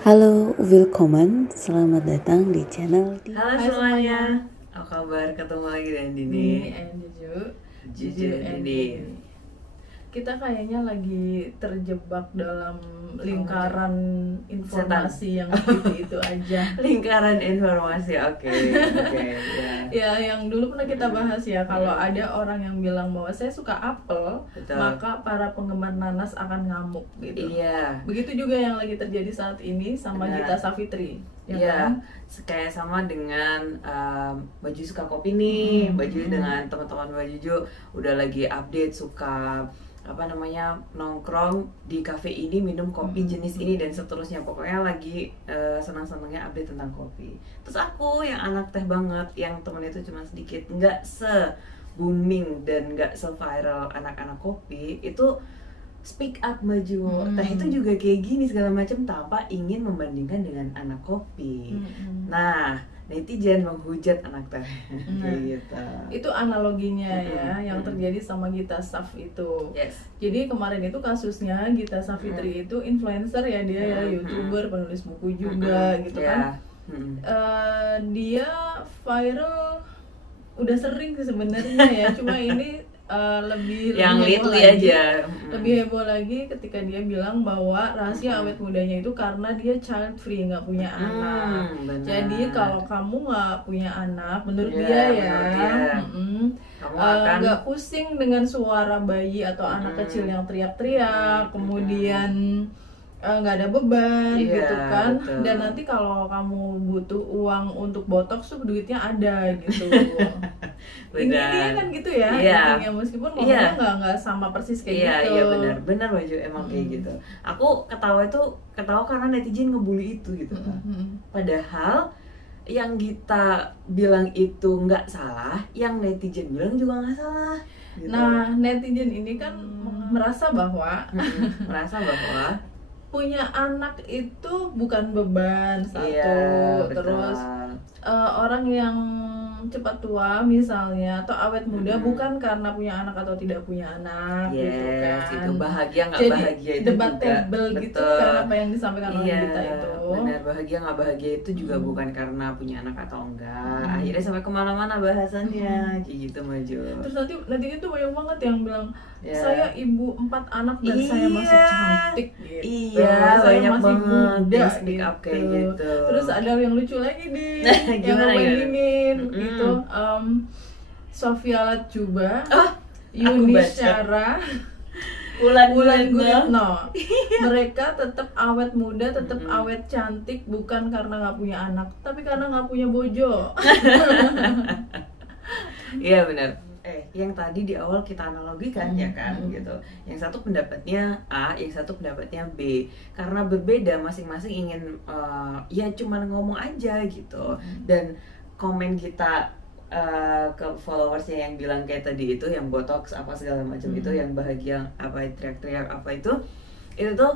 Halo, willkommen. Selamat datang di channel di Halo semuanya, apa kabar? Ketemu lagi dengan Dini. and Juju and Dini. Kita kayaknya lagi terjebak dalam lingkaran informasi yang itu aja. Lingkaran informasi, oke. Ya, yang dulu pernah kita bahas ya, kalau ada orang yang bilang bahwa saya suka apel, Betul. maka para penggemar nanas akan ngamuk gitu. Iya. Begitu juga yang lagi terjadi saat ini sama Benar. Gita Savitri. Iya, Kan? kayak sama dengan baju suka kopi nih, baju dengan teman-teman Mbak Juju udah lagi update suka nongkrong di cafe ini, minum kopi jenis ini dan seterusnya. Pokoknya lagi senang-senangnya update tentang kopi. Terus aku yang anak teh banget, yang temennya itu cuma sedikit, nggak se-booming dan nggak se-viral anak-anak kopi, itu speak up maju. Teh itu juga kayak gini segala macam tanpa ingin membandingkan dengan anak kopi. Nah, netizen menghujat anak teh. Gitu. Itu analoginya ya yang terjadi sama Gita Sav itu. Yes. Jadi kemarin itu kasusnya Gita Savitri itu influencer ya, dia ya YouTuber, penulis buku juga gitu kan. Dia viral udah sering sih sebenarnya ya, cuma ini lebih Yang heboh lately lagi. aja. Lebih heboh lagi ketika dia bilang bahwa rahasia awet mudanya itu karena dia child free, nggak punya anak. Benar. Jadi kalau kamu nggak punya anak, menurut Iya, dia ya, menurut dia. Kamu akan nggak pusing dengan suara bayi atau anak kecil yang teriak-teriak, kemudian nggak ada beban Iya, gitu kan. betul. Dan nanti kalau kamu butuh uang untuk botox tuh duitnya ada gitu. Ini Benar. dia kan gitu ya, Iya. intinya, meskipun ngomongnya Iya. nggak sama persis kayak Iya, gitu. iya benar baju emang kayak gitu. Aku ketawa karena netizen ngebully itu gitu kan. Padahal yang kita bilang itu nggak salah, yang netizen bilang juga nggak salah. Gitu. Nah, netizen ini kan merasa bahwa Merasa bahwa punya anak itu bukan beban satu, iya, betul. terus orang yang cepat tua misalnya atau awet muda bukan karena punya anak atau tidak punya anak gitu yes, kan. itu bahagia nggak Jadi bahagia itu debatable juga. gitu Betul. kan apa yang disampaikan oleh Iya, kita itu. benar, bahagia nggak bahagia itu juga bukan karena punya anak atau enggak. Akhirnya sampai kemana-mana bahasannya, kayak gitu maju. Terus nanti netizen tuh banyak banget yang bilang Ya. saya ibu 4 anak dan saya masih Iya. cantik gitu. Iya, saya banyak masih banget muda yang speak up kayak gitu. Terus ada yang lucu lagi di yang Gimana, ngebandingin gitu. Sofia Latjuba, Oh, Yuni baca. Syara, Wulan Wulan Guritno, mereka tetap awet muda, tetap awet cantik bukan karena nggak punya anak, tapi karena nggak punya bojo. Iya benar. Yang tadi di awal kita analogikan ya kan gitu. Yang satu pendapatnya A, yang satu pendapatnya B. Karena berbeda, masing-masing ingin ya cuman ngomong aja gitu. Dan komen kita ke followersnya yang bilang kayak tadi itu, yang botox apa segala macam itu, yang bahagia apa teriak-teriak apa itu tuh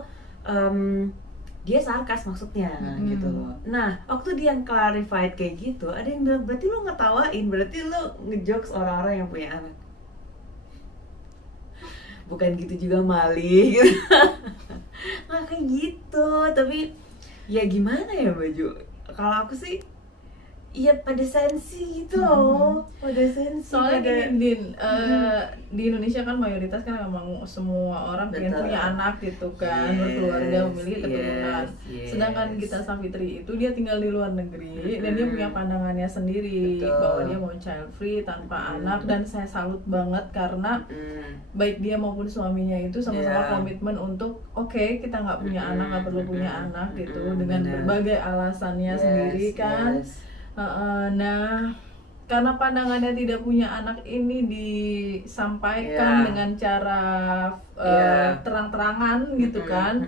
dia sarkas maksudnya gitu loh. Nah, waktu dia yang clarified kayak gitu, ada yang bilang berarti lu ngetawain, berarti lu ngejokes orang-orang yang punya anak. Bukan gitu juga Mali gitu. Nggak kayak gitu, tapi ya gimana ya baju. Kalau aku sih iya pada sensi gitu loh, pada sensi. Soalnya pada... gini, Din, di Indonesia kan mayoritas kan memang semua orang pengen Betul. punya anak gitu kan, Yes, berkeluarga, memiliki keturunan. yes. Sedangkan Gita Savitri itu dia tinggal di luar negeri dan dia punya pandangannya sendiri. Betul. Bahwa dia mau child free tanpa anak, dan saya salut banget karena baik dia maupun suaminya itu sama-sama Yeah. komitmen untuk oke, kita nggak punya anak, nggak perlu punya anak gitu, dengan benar. berbagai alasannya sendiri kan. Nah, karena pandangannya tidak punya anak ini disampaikan Yeah. dengan cara Yeah. terang-terangan gitu kan.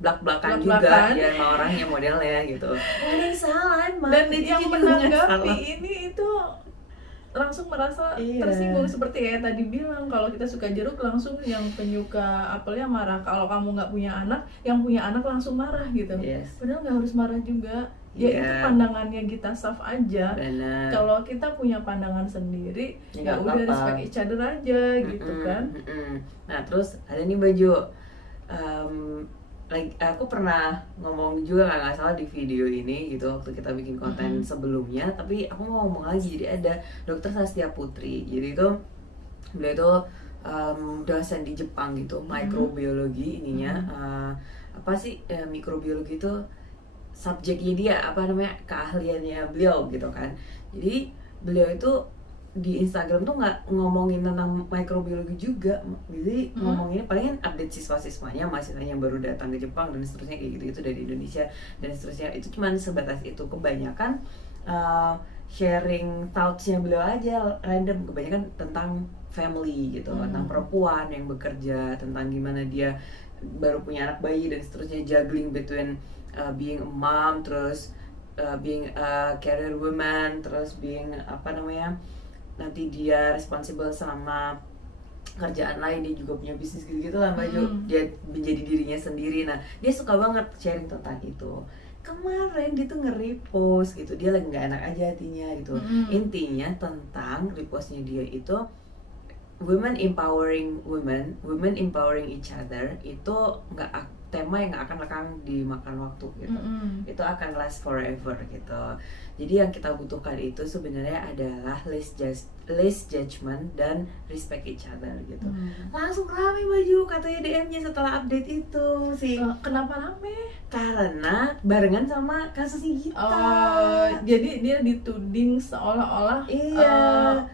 Belak-belakan Belak-belakan. juga ya sama orangnya modelnya gitu. Ada yang salah emang. Dan Netizen yang juga nggak menanggapi salah. ini itu langsung merasa Iya. tersinggung, seperti ya tadi bilang kalau kita suka jeruk langsung yang penyuka apelnya marah, kalau kamu nggak punya anak, yang punya anak langsung marah gitu. Yes. Padahal nggak harus marah juga. Ya Iya. itu pandangannya Gita Sav aja. Benar. Kalau kita punya pandangan sendiri, Ya, ya nggak udah apa-apa. respect each other aja gitu kan. Nah terus ada nih baju aku pernah ngomong juga nggak salah di video ini gitu waktu kita bikin konten sebelumnya, tapi aku mau ngomong lagi. Jadi ada Dr. Sastia Putri, jadi itu beliau itu dosen di Jepang gitu, mikrobiologi ininya. Apa sih mikrobiologi itu subjeknya dia, apa namanya, keahliannya beliau gitu kan. Jadi beliau itu di Instagram tuh nggak ngomongin tentang mikrobiologi juga, jadi ngomonginnya palingan update siswa-siswanya, mahasiswanya yang baru datang ke Jepang dan seterusnya kayak gitu dari Indonesia dan seterusnya. Itu cuma sebatas itu, kebanyakan sharing thoughts-nya beliau aja random, kebanyakan tentang family gitu, tentang perempuan yang bekerja, tentang gimana dia baru punya anak bayi dan seterusnya, juggling between being a mom, terus being a career woman, terus being apa namanya, nanti dia responsible sama kerjaan lain, dia juga punya bisnis gitu lah Mbak Jo. Dia menjadi dirinya sendiri. Nah dia suka banget sharing tentang itu. Kemarin dia tuh nge-repost gitu, dia lagi nggak enak aja hatinya gitu. Intinya tentang repostnya dia itu women empowering women, women empowering each other. Itu tema yang nggak akan lekang dimakan waktu gitu. Itu akan last forever gitu. Jadi yang kita butuhkan itu sebenarnya adalah less judgment dan respect each other gitu. Langsung rame Baju katanya DM-nya setelah update itu sih. Kenapa rame? Karena barengan sama kasusnya kita. Jadi dia dituding seolah-olah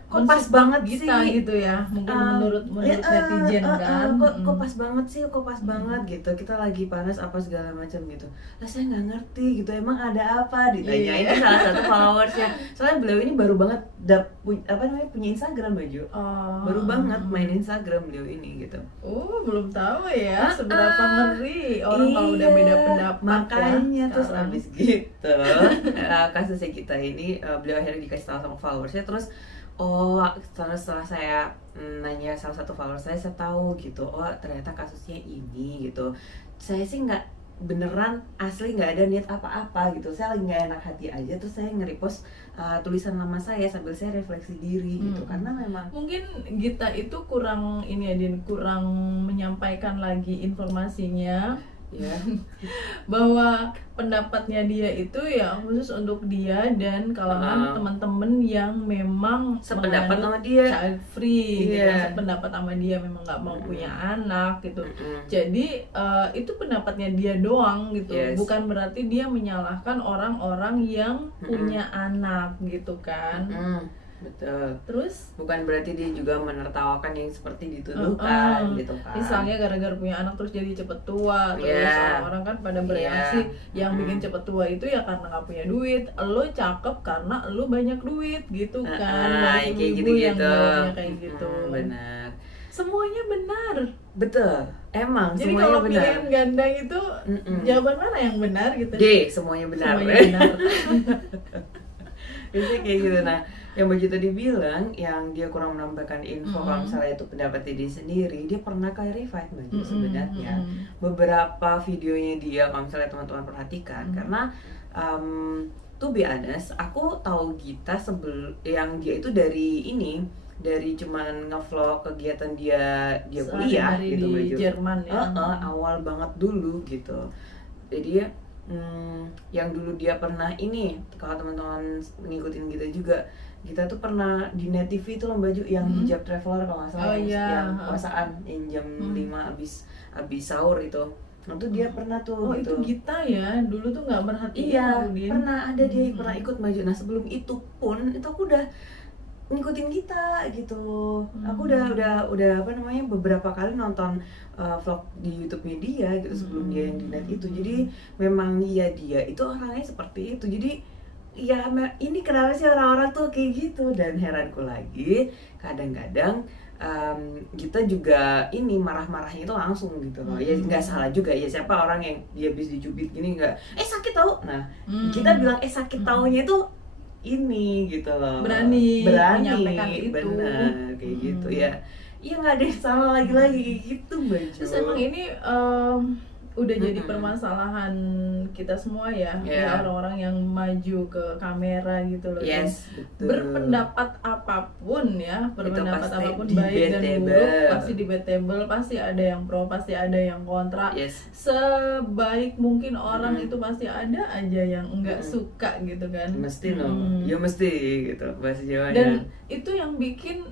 kok pas banget kita sih gitu ya, mungkin menurut netizen kan. Kok pas banget sih, kok pas banget gitu. Kita lagi panas apa segala macam gitu. Lah saya nggak ngerti gitu. Emang ada apa? Ditanyain salah satu followersnya. Soalnya beliau ini baru banget punya Instagram Baju. Baru banget main Instagram beliau ini gitu. Belum tahu ya seberapa ngeri orang kalau udah beda pendapat. Makanya ya, terus abis gitu kasusnya kita ini beliau akhirnya dikasih tahu sama followersnya. Terus setelah saya nanya salah satu follower saya tahu gitu, ternyata kasusnya ini gitu. Saya sih nggak, beneran asli nggak ada niat apa-apa gitu, saya lagi nggak enak hati aja, terus saya nge-repost tulisan lama saya sambil saya refleksi diri gitu. Karena memang mungkin Gita itu kurang ini ya Din, kurang menyampaikan lagi informasinya ya bahwa pendapatnya dia itu ya khusus untuk dia dan kalangan teman-teman yang memang sependapat sama dia, child free gitu, sependapat sama dia, memang nggak mau punya anak gitu. Jadi itu pendapatnya dia doang gitu, bukan berarti dia menyalahkan orang-orang yang punya anak gitu kan. Betul. Terus bukan berarti dia juga menertawakan yang seperti dituduhkan gitu kan. Misalnya gara-gara punya anak terus jadi cepet tua, terus orang-orang kan pada bereaksi yang bikin cepet tua itu ya karena nggak punya duit. Lo cakep karena lo banyak duit gitu kan. Kayak ibu-ibu yang jawabnya kayak gitu. Benar. Semuanya benar. Betul. Emang jadi semuanya kalau benar. pilihan ganda itu jawaban mana yang benar gitu? Semuanya benar. Semuanya benar. Biasanya kayak gitu. Nah, yang Baju tadi bilang, yang dia kurang menambahkan info kalau misalnya itu pendapatnya dia sendiri, dia pernah clarified Baju sebenarnya beberapa videonya dia, kalau misalnya teman-teman perhatikan. Karena to be honest, aku tahu Gita yang dia itu dari cuman ngevlog kegiatan dia kuliah gitu di Baju. Jerman ya. Awal banget dulu gitu. Jadi yang dulu dia pernah ini, kalau teman-teman ngikutin kita juga, kita tuh pernah di Net TV itu loh Baju yang hijab traveler kalau nggak salah, yang puasaan yang jam 5 abis sahur itu. Nah tuh dia pernah tuh gitu. Itu Gita ya, dulu tuh nggak merhatiin. Pernah ada dia pernah ikut Baju. Nah sebelum itu pun itu aku udah ngikutin Gita gitu. Aku udah apa namanya, beberapa kali nonton vlog di YouTube-nya dia gitu sebelum dia yang di Net itu. Jadi memang dia itu orangnya seperti itu. Jadi ya ini kenapa sih orang-orang tuh kayak gitu. Dan heranku lagi kadang-kadang kita juga ini marah-marahnya itu langsung gitu loh. Ya nggak salah juga ya, siapa orang yang dia habis dicubit gini nggak sakit tau. Nah kita bilang sakit taunya itu ini gitu loh, berani menyampaikan itu, benar kayak gitu ya. Iya nggak ada yang salah lagi kayak gitu Baju. Terus emang ini udah jadi permasalahan kita semua ya, ya orang-orang yang maju ke kamera gitu loh. Yes, betul. Berpendapat apapun ya, berpendapat apapun baik dan buruk pasti debatable, pasti ada yang pro, pasti ada yang kontra. Yes. Sebaik mungkin orang itu pasti ada aja yang enggak suka gitu kan. Mesti ya mesti gitu bahasa Jawanya. Dan itu yang bikin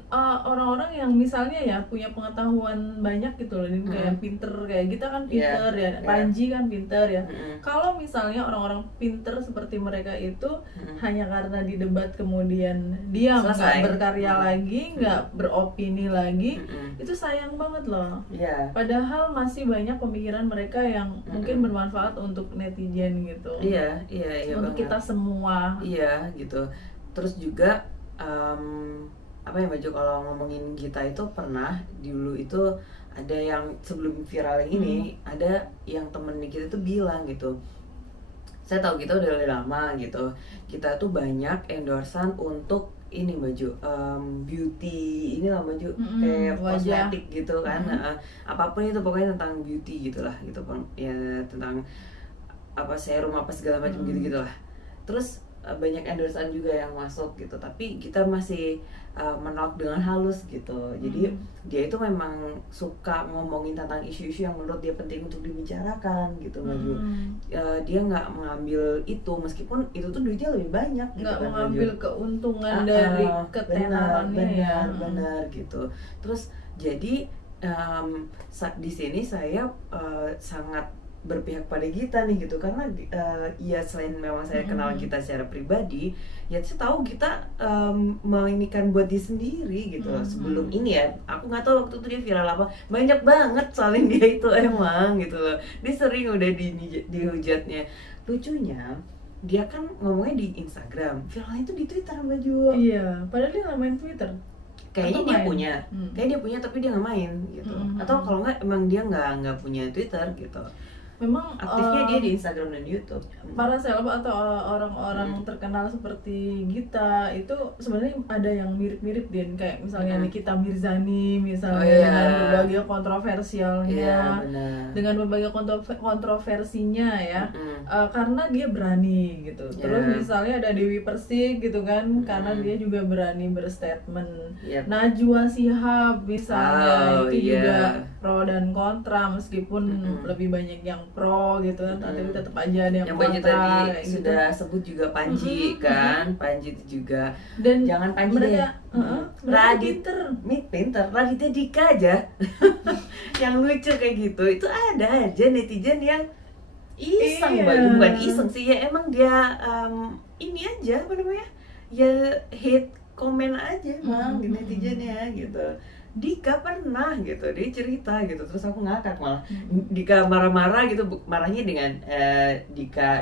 orang-orang yang misalnya ya punya pengetahuan banyak gitu loh, kayak pinter kayak kita kan pinter ya, Panji kan pinter ya. Kalau misalnya orang-orang pinter seperti mereka itu hanya karena di debat kemudian dia nggak berkarya lagi, nggak beropini lagi, itu sayang banget loh. Padahal masih banyak pemikiran mereka yang mungkin bermanfaat untuk netizen gitu. Iya untuk banget. Kita semua. Iya gitu. Terus juga apa ya Baju, kalau ngomongin kita itu pernah dulu itu ada yang sebelum viral yang ini ada yang temen kita tuh bilang gitu, saya tahu kita udah lama gitu, kita tuh banyak endorsan untuk ini Baju, beauty inilah Baju, kayak kosmetik gitu kan, apapun itu pokoknya tentang beauty gitulah gitu ya, tentang apa serum apa segala macam gitu gitulah. Terus banyak endorsan juga yang masuk gitu, tapi kita masih menolak dengan halus gitu. Jadi dia itu memang suka ngomongin tentang isu-isu yang menurut dia penting untuk dibicarakan gitu Maju. Dia nggak mengambil itu meskipun itu tuh duitnya lebih banyak gitu, nggak kan, mengambil Maju. keuntungan dari ketenarannya ya. Benar gitu. Terus jadi di sini saya sangat berpihak pada kita nih gitu, karena ya selain memang saya kenal kita secara pribadi, ya saya tahu kita menginginkan buat dia sendiri gitu loh. Sebelum ini ya, aku nggak tahu waktu itu dia viral apa, banyak banget soalnya dia itu emang gitu loh, dia sering udah dihujatnya. Lucunya dia kan ngomongnya di Instagram, viralnya itu di Twitter Baju. Iya, padahal dia nggak main Twitter. Kayaknya dia punya, kayak dia punya tapi dia nggak main gitu. Atau kalau nggak emang dia nggak punya Twitter gitu. Memang aktifnya dia di Instagram dan YouTube. Para seleb atau orang-orang terkenal seperti Gita itu sebenarnya ada yang mirip-mirip Din, kayak misalnya Nikita Mirzani misalnya, dengan berbagai kontroversialnya, dengan berbagai kontroversinya ya, karena dia berani gitu. Terus misalnya ada Dewi Persik gitu kan, karena dia juga berani berstatement. Najwa Shihab misalnya itu juga pro dan kontra, meskipun lebih banyak yang pro gitu kan, tapi tetap aja ada yang kontra. Yang tadi gitu. Sudah sebut juga Panji kan, Panji itu juga. Dan jangan Panji mereka, pinter, Raditya Dika aja yang lucu kayak gitu. Itu ada aja netizen yang iseng Baju, bukan iseng sih ya, emang dia ini aja apa namanya, ya hate komen aja emang di netizennya gitu. Dika pernah gitu, dia cerita gitu, terus aku ngakak malah. Dika marah-marah gitu, marahnya dengan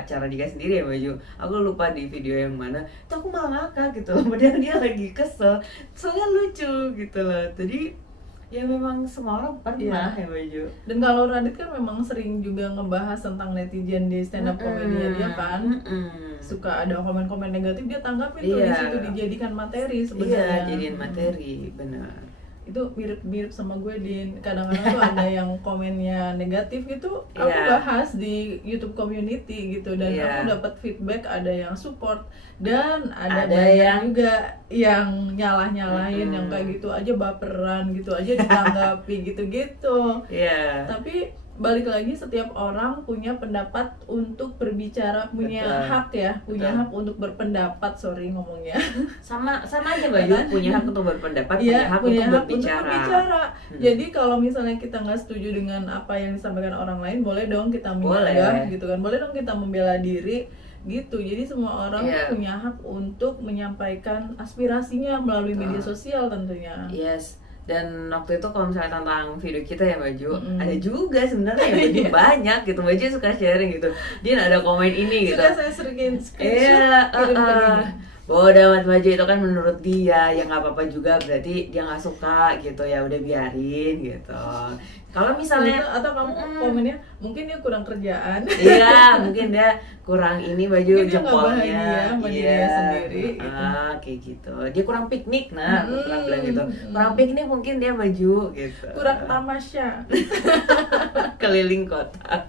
cara Dika sendiri ya Baju. Aku lupa di video yang mana, tuh aku malah ngakak gitu loh, padahal dia lagi kesel, soalnya lucu gitu loh. Jadi ya memang semua orang pernah ya Baju. Dan kalau Radit kan memang sering juga ngebahas tentang netizen di stand up comedy dia kan. Suka ada komen-komen negatif, dia tanggapin tuh di situ, dijadikan materi sebenarnya. Iya, jadiin materi, benar. Itu mirip-mirip sama gue Din, kadang-kadang tuh ada yang komennya negatif gitu, aku bahas di YouTube community gitu, dan aku dapat feedback, ada yang support dan ada yang juga yang nyalah-nyalahin, yang kayak gitu aja baperan gitu aja ditanggapi gitu-gitu. Tapi balik lagi, setiap orang punya pendapat untuk berbicara, punya hak ya, punya hak untuk berpendapat, ngomongnya sama aja Baju, punya hak untuk berpendapat, punya hak untuk berbicara. Jadi kalau misalnya kita nggak setuju dengan apa yang disampaikan orang lain, boleh dong kita menyanggah gitu kan, boleh dong kita membela diri gitu. Jadi semua orang punya hak untuk menyampaikan aspirasinya melalui media sosial tentunya. Dan waktu itu kalau misalnya tentang video kita ya Baju, ada juga sebenarnya ya Baju, banyak gitu. Baju suka sharing gitu, dia ada komen ini gitu. Sudah saya sering screenshot kirim ke dia. Bodoh amat Baju, itu kan menurut dia, ya nggak apa-apa juga, berarti dia nggak suka gitu, ya udah biarin gitu. Kalau misalnya atau kamu komennya mungkin dia kurang kerjaan, mungkin dia kurang ini Baju, jempolnya sama dirinya sendiri, kayak gitu, dia kurang piknik, aku pernah bilang gitu, kurang piknik mungkin dia Baju gitu, kurang tamasya keliling kota.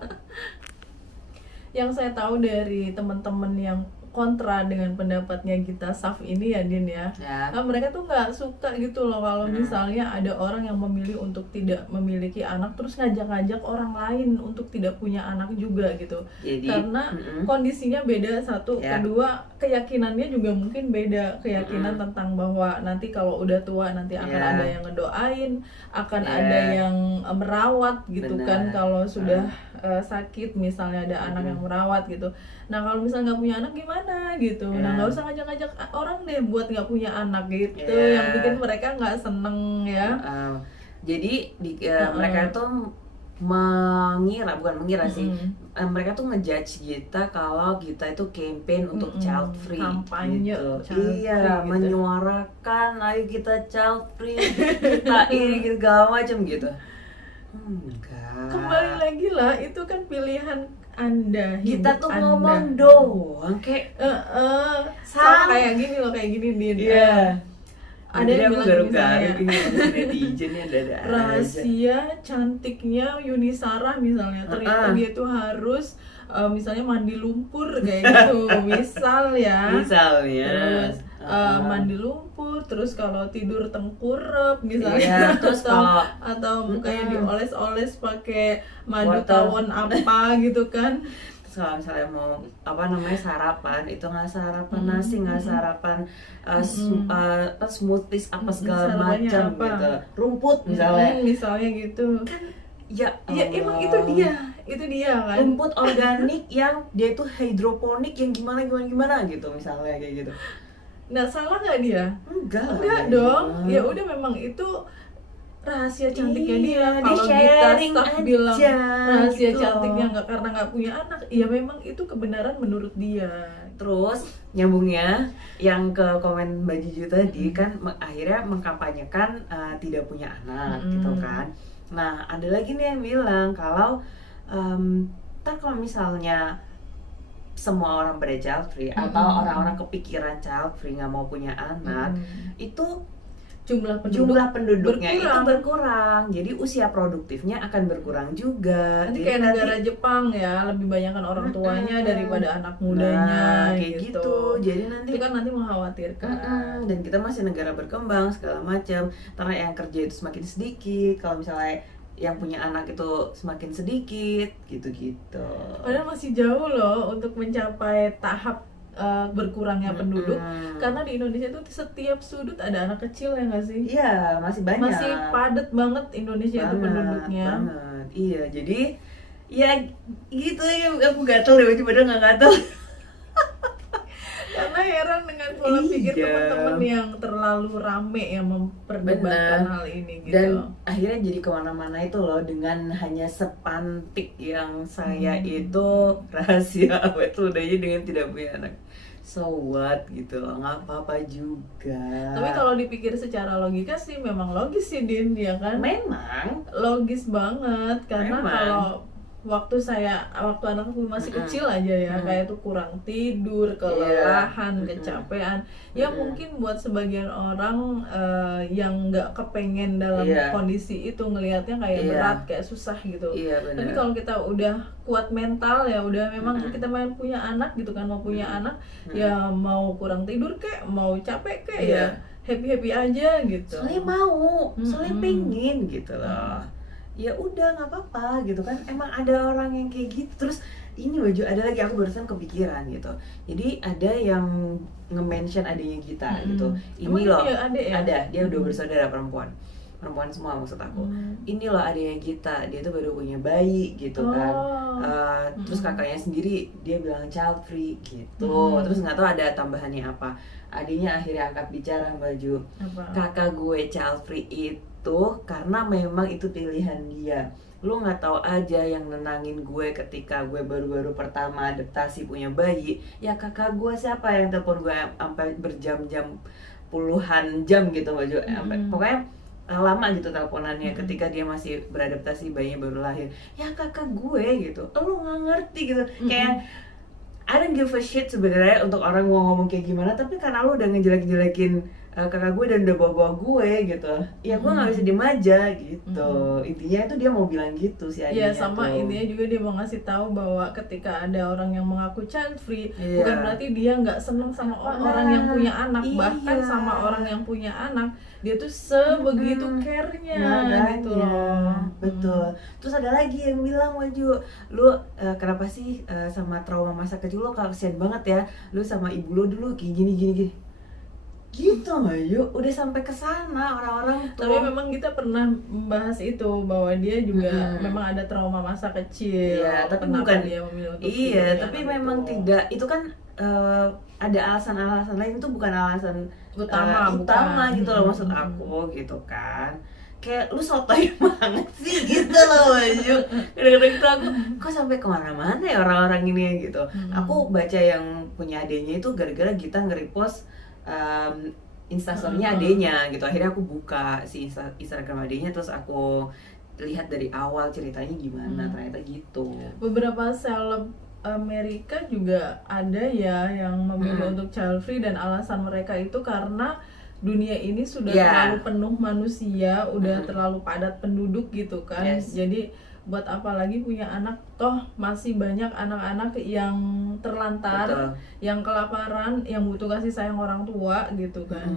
yang saya tahu dari teman-teman yang kontra dengan pendapatnya Gita Saf ini ya Din ya. Nah, mereka tuh nggak suka gitu loh kalau misalnya ada orang yang memilih untuk tidak memiliki anak terus ngajak-ngajak orang lain untuk tidak punya anak juga gitu. Jadi, karena kondisinya beda satu, kedua keyakinannya juga mungkin beda, keyakinan tentang bahwa nanti kalau udah tua nanti akan ada yang ngedoain, akan ada yang merawat gitu kan kalau sudah sakit misalnya ada anak yang merawat gitu. Nah kalau misalnya nggak punya anak gimana gitu, nah nggak usah ngajak-ngajak orang deh buat nggak punya anak gitu, yang bikin mereka nggak seneng ya. Jadi mereka tuh bukan mengira sih, mereka tuh ngejudge kita kalau kita itu campaign untuk child free, kampanye gitu. Free, menyuarakan ayo kita child free, kita ini gitu segala macam gitu. Enggak. Kembali lagi lah, itu kan pilihan Anda. Kita tuh ngomong doang kayak sama kayak gini loh, kayak gini Din. Ada yang bilang misalnya netizen ya rahasia cantiknya Yuni Sarah misalnya, ternyata dia tuh harus misalnya mandi lumpur kayak gitu, misalnya terus mandi lumpur, terus kalau tidur tengkurap misalnya, terus atau mukanya dioles-oles pakai madu tawon apa gitu kan. Kalau misalnya mau sarapan, itu nggak sarapan nasi, nggak sarapan smoothies apa segala macam gitu, rumput misalnya gitu kan. Ya emang itu dia kan, rumput organik yang dia itu hidroponik yang gimana gitu misalnya kayak gitu. Nah salah nggak dia? Enggak dong. Ya udah, memang itu rahasia cantiknya dia. Kalau Gita Saf bilang rahasia gitu. cantiknya nggak karena nggak punya anak, ya memang itu kebenaran menurut dia. Terus nyambungnya yang ke komen Mbak Juju tadi kan akhirnya mengkampanyekan tidak punya anak gitu kan. Nah ada lagi nih yang bilang kalau kalau misalnya semua orang pada child free atau orang-orang kepikiran child free nggak mau punya anak, itu jumlah penduduknya itu berkurang, jadi usia produktifnya akan berkurang juga. Nanti kayak negara Jepang ya, lebih banyakkan orang tuanya daripada anak mudanya, kayak gitu. Jadi itu kan nanti mengkhawatirkan. Dan kita masih negara berkembang segala macam, karena yang kerja itu semakin sedikit. Kalau misalnya yang punya anak itu semakin sedikit, gitu-gitu. Padahal masih jauh loh untuk mencapai tahap berkurangnya penduduk, karena di Indonesia itu setiap sudut ada anak kecil ya nggak sih? Iya, masih banyak. Masih padat banget Indonesia itu penduduknya. Iya, jadi ya gitu ya, aku gatel deh, padahal nggak gatel. Karena heran dengan pola pikir teman-teman yang terlalu rame yang memperdebatkan hal ini gitu. Dan akhirnya jadi kemana-mana itu loh, dengan hanya sepantik yang saya itu rahasia awet mudanya dengan tidak punya anak. So what gitu loh, nggak apa-apa juga. Tapi kalau dipikir secara logika sih memang logis sih Din, ya kan? Memang logis banget, karena kalau waktu anakku masih kecil aja ya, kayak tuh kurang tidur, kelelahan, kecapean. Ya mungkin buat sebagian orang yang nggak kepengen dalam kondisi itu ngelihatnya kayak berat, kayak susah gitu. Tapi kalau kita udah kuat mental ya udah, memang kita mau punya anak gitu kan, mau punya anak ya mau kurang tidur kek, mau capek kek ya happy aja gitu. Soalnya mau, soalnya pengen gitu loh. Ya udah nggak apa-apa gitu kan, emang ada orang yang kayak gitu. Terus ini baju ada lagi, aku barusan kepikiran gitu, jadi ada yang nge-mention adanya kita gitu. Ini loh ada, dia udah bersaudara perempuan semua maksud aku. Ini loh adanya kita, dia tuh baru punya bayi gitu kan. Terus kakaknya sendiri dia bilang child free gitu. Terus nggak tahu ada tambahannya apa. Adanya akhirnya angkat bicara, baju kakak gue child free itu karena memang itu pilihan dia. Lu nggak tahu aja yang nenangin gue ketika gue baru-baru pertama adaptasi punya bayi, ya kakak gue siapa yang telepon gue sampai berjam-jam, puluhan jam gitu baju, sampai pokoknya lama gitu teleponannya ketika dia masih beradaptasi, bayinya baru lahir. Ya kakak gue gitu, lu nggak ngerti gitu. Kayak I don't give a shit sebenarnya untuk orang mau ngomong kayak gimana, tapi karena lu udah ngejelek-jelekin kakak gue dan udah bawa gue gitu. Ya gue nggak bisa diem aja gitu. Intinya itu dia mau bilang gitu si adiknya. Iya, sama tuh. intinya juga dia mau ngasih tahu bahwa ketika ada orang yang mengaku child free, Iya. bukan berarti dia nggak seneng sama orang yang punya anak. Iya. Bahkan sama orang yang punya anak, dia tuh sebegitu care-nya gitu loh. Betul. Terus ada lagi yang bilang, Waju, lu kenapa sih sama trauma masa kecil lu kasihan banget ya, lu sama ibu lu dulu kayak gini gitu Waju, udah sampai ke sana orang-orang tuh. Tapi memang kita pernah membahas itu bahwa dia juga memang ada trauma masa kecil. Iya, tapi Kenapa bukan dia memilih untuk iya, punya tapi anak memang itu. tidak, itu kan ada alasan-alasan lain, itu bukan alasan Utama, utama bukan. gitu loh maksud aku gitu kan. Kayak lu sotoy banget sih gitu loh Waju. Kadang-kadang itu aku kok sampai kemana-mana ya orang-orang ini ya gitu. Aku baca yang punya adenya itu gara-gara kita nge-repost instastorynya adenya gitu. Akhirnya aku buka si Instagram adenya, terus aku lihat dari awal ceritanya gimana, ternyata gitu. Beberapa seleb Amerika juga ada ya yang memilih untuk child free, dan alasan mereka itu karena dunia ini sudah terlalu penuh manusia, udah terlalu padat penduduk gitu kan. Jadi buat apa lagi punya anak, toh masih banyak anak-anak yang terlantar, yang kelaparan, yang butuh kasih sayang orang tua gitu kan.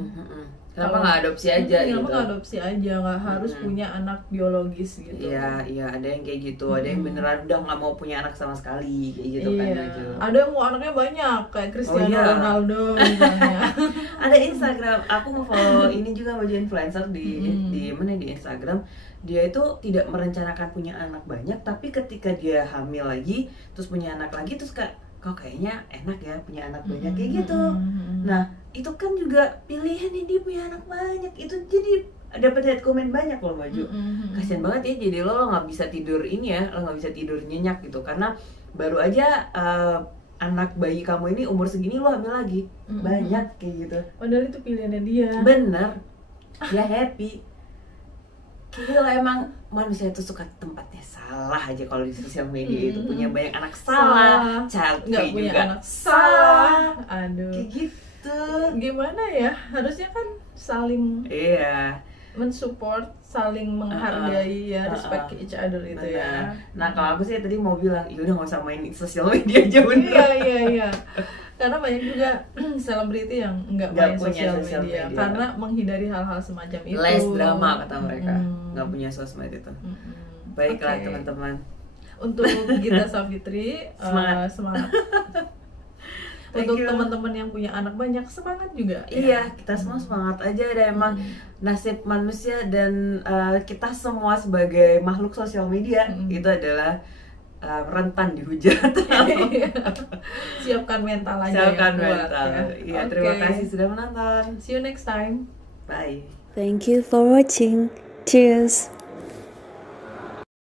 Kenapa nggak adopsi aja gitu? Kenapa nggak adopsi aja, nggak harus punya anak biologis gitu. Iya, ada yang kayak gitu, ada yang beneran udah nggak mau punya anak sama sekali kayak gitu kan gitu. Ada yang mau anaknya banyak kayak Cristiano Ronaldo misalnya. Ada Instagram, aku nge-follow ini juga Waju influencer di mana di Instagram. Dia itu tidak merencanakan punya anak banyak, tapi ketika dia hamil lagi terus punya anak lagi, terus kok kayaknya enak ya punya anak banyak kayak gitu. Nah itu kan juga pilihan yang dia punya anak banyak, itu jadi dapat hate comment banyak loh Waju. Kasian banget ya, jadi lo nggak bisa tidur ini ya, lo nggak bisa tidur nyenyak gitu karena baru aja anak bayi kamu ini umur segini lo hamil lagi, banyak kayak gitu. Padahal itu pilihannya dia. Bener, dia happy. Kayak lah, emang manusia itu suka tempatnya salah aja kalau di sosial media itu punya banyak anak salah, child free punya juga anak salah. Aduh. Kayak gitu. Gimana ya? Harusnya kan saling mensupport, saling menghargai ya, respect each other itu ya. Nah kalau aku sih tadi mau bilang, yaudah nggak usah main sosial media aja bener. Iya. Karena banyak juga selebriti yang nggak main sosial media karena menghindari hal-hal semacam itu. Less drama kata mereka, nggak punya sosmed itu. Baiklah teman-teman. Untuk kita Safitri, semangat. Untuk teman-teman yang punya anak banyak, semangat juga. Iya, kita semua semangat aja. Dan emang nasib manusia dan kita semua sebagai makhluk sosial media itu adalah rentan dihujat. Siapkan mental aja. Siapkan mental. Iya, terima kasih sudah menonton. See you next time. Bye. Thank you for watching. Cheers.